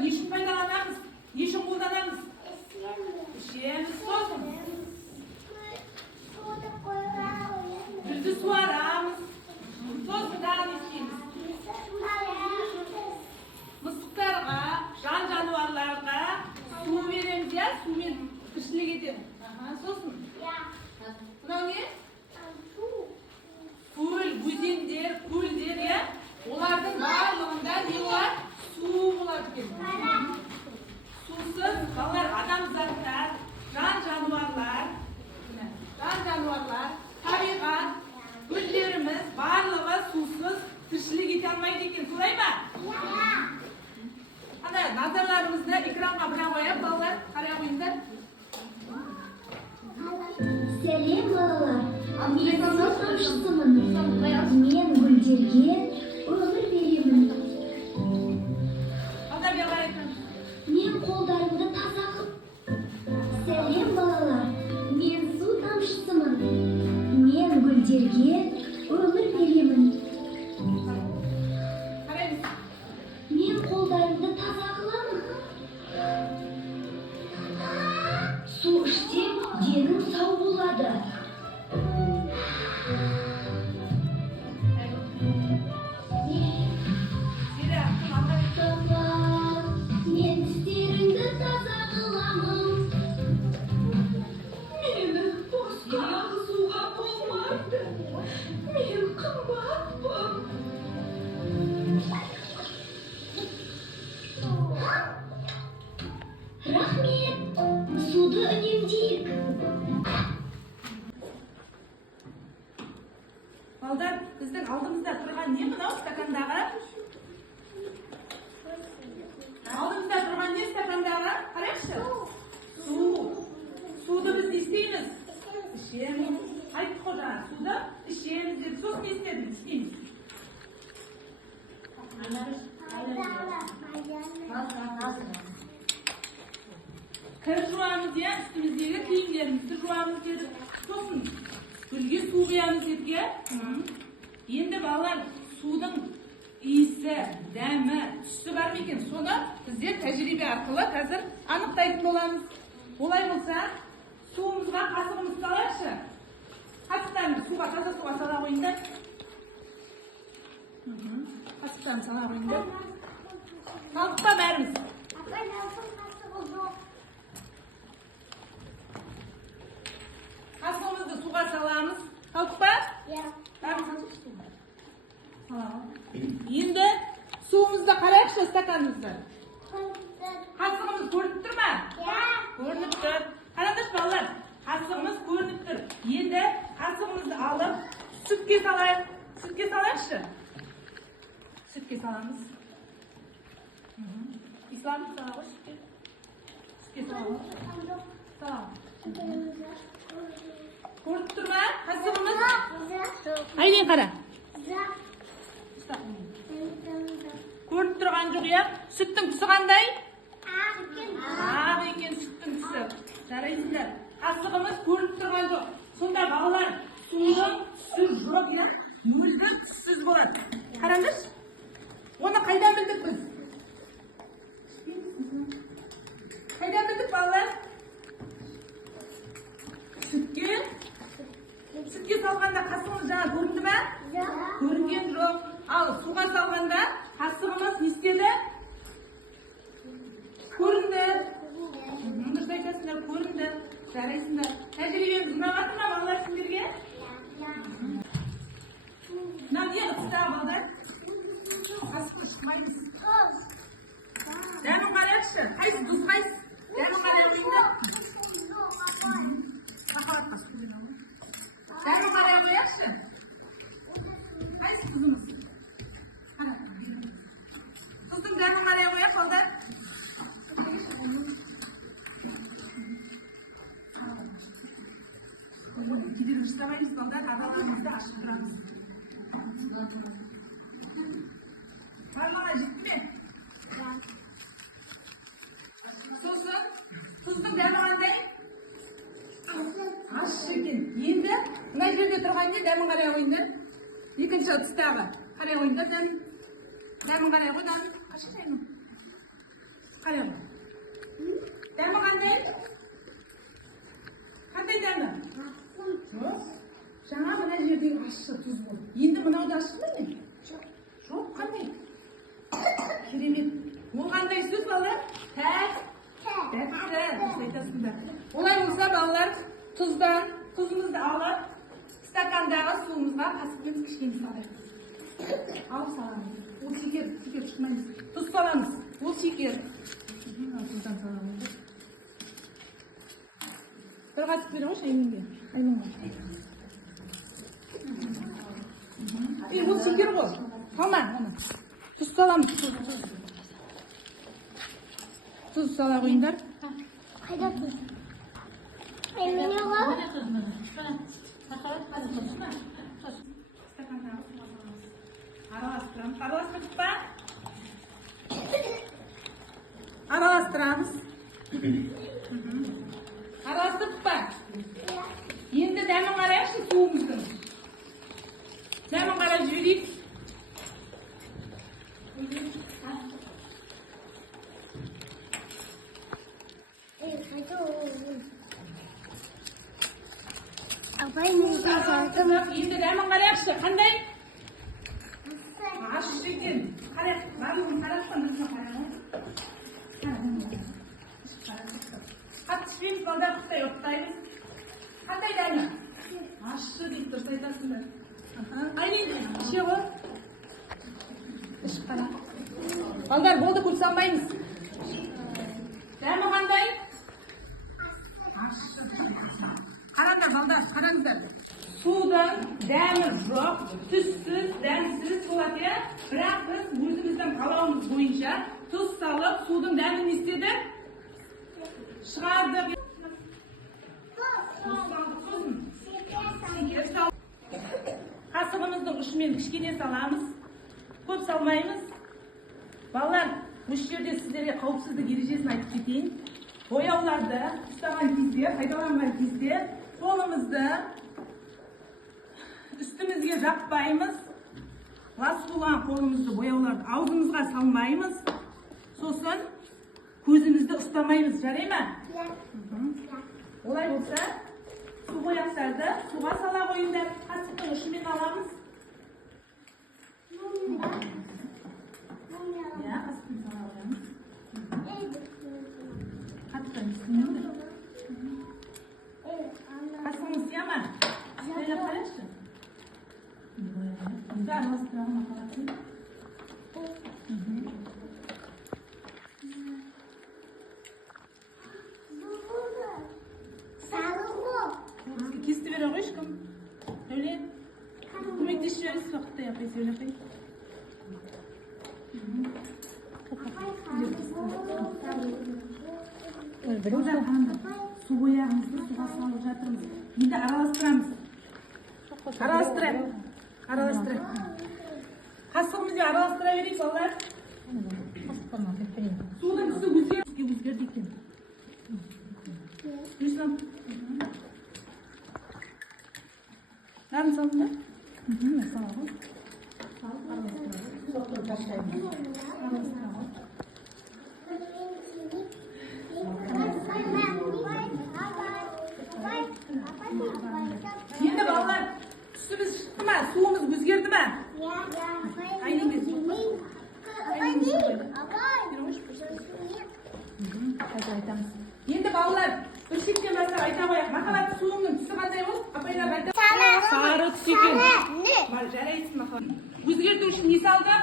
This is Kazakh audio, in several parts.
ne için faydalanamız? Ne için kullanamız? İşeyemiz sosun. Düzü su aramız. Sosun daha ne isteyimiz? Mısıklarga, can canavarlarga su veremiz ya, suмен tırşılık edelim. Sosun. Bunau ne? Kul, güzendir, kuldir ya. Onların barlığında ne var? Su bular ekan. Susuz balalar, adam zatlar, can canavarlar, tabiat, güllerimiz barlığı susuz tırşılık ete almaydı ekan. Solay mı? Hadi nazarlarımızda ekranға bir koyup balalar qarab qo'yinglar. Сәлем балалар, мен саусақшысымын. Мен гүлдерге өмір беремін. Мен қолдарымды таза қып. Сәлем балалар, мен су тамшысымын. Мен гүлдерге өмір беремін. Мен қолдарымды таза қыламын. Су ішсем, денім сау болады. Мен тістерімді таза қыламын. Мені босқа ағызуға болмайды. Мен қымбатпын. Рахмет, суды үнемдейік. Балдар, біздің алдымызда тұрған не мынау стакандағы? Алдымызда тұрған не стакандағы? Қарайықшы. Су. Суды біз не істейміз? Ішеміз. Айтты қожа, суды ішеміз деп. Сосын не істедік? Істейміз. Кір жуамыз ya, üstümüzdегі киімдерімізді жуамыз дедік. Сосын гүлге су құямыз дедік. Енді балалар, судың иісі, дәмі, түсі бар ма екен? Соны біздер тәжірибе арқылы қазір анықтайтын боламыз. Олай болса, суымызға қасығымыз салайықшы. Қасықтарымыз суға, таза суға сала қойыңдар. Қасықтарымыз сала қойыңдар. Салдық па бәріміз? Қасығымызды суға саламыз. Салдық па? Енді суымызды қарайықшы стаканымызды. Қасығымыз көрініп тұр ма? Көрініп тұр. Қараңдаршы балалар, қасығымыз көрініп тұр. Енді қасығымызды алып сүтке салайық. Сүтке салайықшы. Сүтке саламыз. Исламды сала ғой сүтке. Сүтке саламыз. Саламыз. Көрініп тұр ма? Қасығымыз? Айден қара. Көрініп тұрған жоқ я? Сүттің түсі қандай? Ақ екен сүттің түсі. Жарайсыңдар. Қасығымыз көрініп тұрған жоқ. Сонда балалар судың түсі жоқ я? Мүлдім түссіз болады. Қараңдаршы. Оны қайдан білдік біз? Қайдан білдік балалар? Сүтке салғанда қасығымыз жаңа көрінді ме? Көрінген жоқ. Ал суға салғанда қасығымыз не істеді? Көрінді. Дұрыс айтасыңдар, көрінді. Жарайсыңдар. Тәжірибеміз ұнап жатыр ма балалар сендерге? Мынау не ыдыста балдар? Қасықты шықмаймыз. Дәмін қарайықшы. Қайсы тұз қайсы? Дәмін қарай қойыңдар. Дәмін қарай қояқшы. Қайсы тұзымыз? Тұздың дәмін қарай қояқ балдар. Кеден ұштамаймыз балдар, адаларымызды ашып тұрамыз. Пармаға жетті ме? Сосын тұздың дәмі қандай? Ащы екен. Енді мына жерде тұрған не дәмін қарай қойыңдар. Екінші ыдыстағы қарай қойыңдар дәмін. Дәмін қарай қой, дәмін. Қашырайын. Qarang. Dami qanday? Qanday dami? Yo'q. Жаңа мына жердегі ащы тұз болды. Енді мынау да ащы ма не? Жоқ, қандай? Керемет. Ол қандай сөз балалар? Тәтті. Дұрыс айтасыңдар. Олай болса балалар тұзымызды алып, стакандағы суымызға қасықпен кішкене салайық. Алып саламыз. Ол шекер шықмаймыз. Тұз саламыз. Ол шекер. Тұздан саламыз. Бір қатып бере ғой шайменге. Ол шекер ғой. Салма оны. Тұз саламыз. Тұз сала қойыңдар. Қайда тұз? Немене ғой? Араластырып па? Араластырамыз. Араластырып па? Енді дәмін қарайықшы суымыздың. Дәмін қарап жіберейік. Апай, мен жазардым. Енді дәмін қарайықшы. Қандай? Ащы екен. Қарайық. Барлығын қаратқан біздің қарайық. Қатты ішпейміз, балдар құттай ұқтаймыз. Қандай дәмі? Ащы дейді, дұрыс айтасыңдар. Айлин, іше ғой. Ішіп қара. Балдар, болды көп салмаймыз. Дәмі қандай? Ащы. Қараңдар, балдар, қараңыздар. Судың дәмі жоқ, түссіз, дәмсіз болады, бірақ біз өзіміздің қалауымыз бойынша тұз салып, судың дәмін істедік, шығардық. Қасығымыздың ұшымен кішкене саламыз, көп салмаймыз. Балалар, осы жерде сіздерге қауіпсіздік ережесін айтып кетейін. Бояуларды ұстаған кезде, пайдаланған кезде қолымызды үстімізге жаппаймыз. Лас болған қолымызды бояуларды аузымызға салмаймыз. Сосын көзімізді ұстамаймыз. Жарай ма? Олай болса, су бояқтарды суға сала қойыңдар. Қасықтың ұшымен аламыз. Қасықтың сала қоямыз. Қатты үстіне. Қасығымыз сия ма? Сөйлеп қарайықшы. Bizde aralastıralım bakalım. Kesti ver aşkım. Öyle. Demek dişleri sıkıntı yapayım, öyle yapayım. Güzel kandı. Su boyağımızı suğa salıp жатырмыз. Şimdi aralastıramiz. Aralastırayım. Aralastırayım. Қасығымызды араластыра берейік, балалар. Судың түсі өзгерді екен. Үйсін. Бәрін салдың ба? Салғы. Енді балалар, түсіміз шықты ма? Суымыз өзгерді ма? Енді балалар, бір шектен бастап айта қояйық. Махаббат суының түсі қандай болды? Апайлар айта. Сары түс екен. Жарайсың махаббат. Өзгерту үшін не салдық?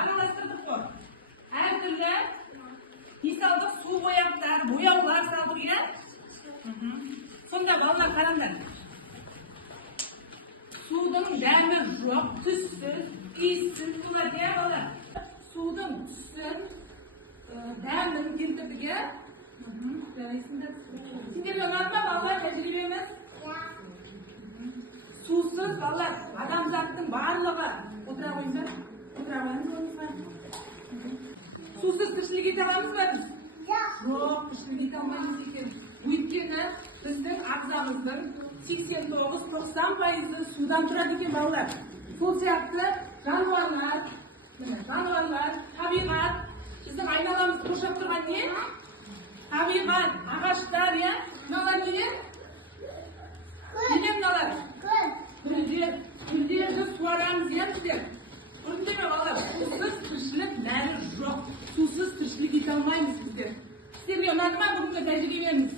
Араластырдық қой. Әртүрлі не салдық? Су бояқтар, бояулар салдық, иә? Сонда балалар қараңдар. Судың дәмі жоқ, түссіз, иіссіз болады, иә балалар? Судың түсін, дәмін келтірдік, иә? Жарайсыңдар. Сендерге ұнады ма балалар тәжірибеміз? Сусыз балалар, адамзаттың барлығы. Отыра қойыңдар. Отыра қойыңдар. Сусыз тіршілік ете аламыз ба біз? Жоқ, тіршілік ете алмаймыз екен. Өйткені біздің ағзамыздың 89-90% судан тұрады екен балалар. Сол сияқты жануарлар, табиғат, Bizim aynalarımız boşap durgan ne? Tabiat, ağaçlar ya. Nalar ne? Bilem nalar. Güllerdi suaramız ya bizler. Bunu demek oğlum. Susuz tırşılık nari yok. Susuz tırşılık ite almayız bizler. Sizlerge onarma bugün de tecrübe veriniz.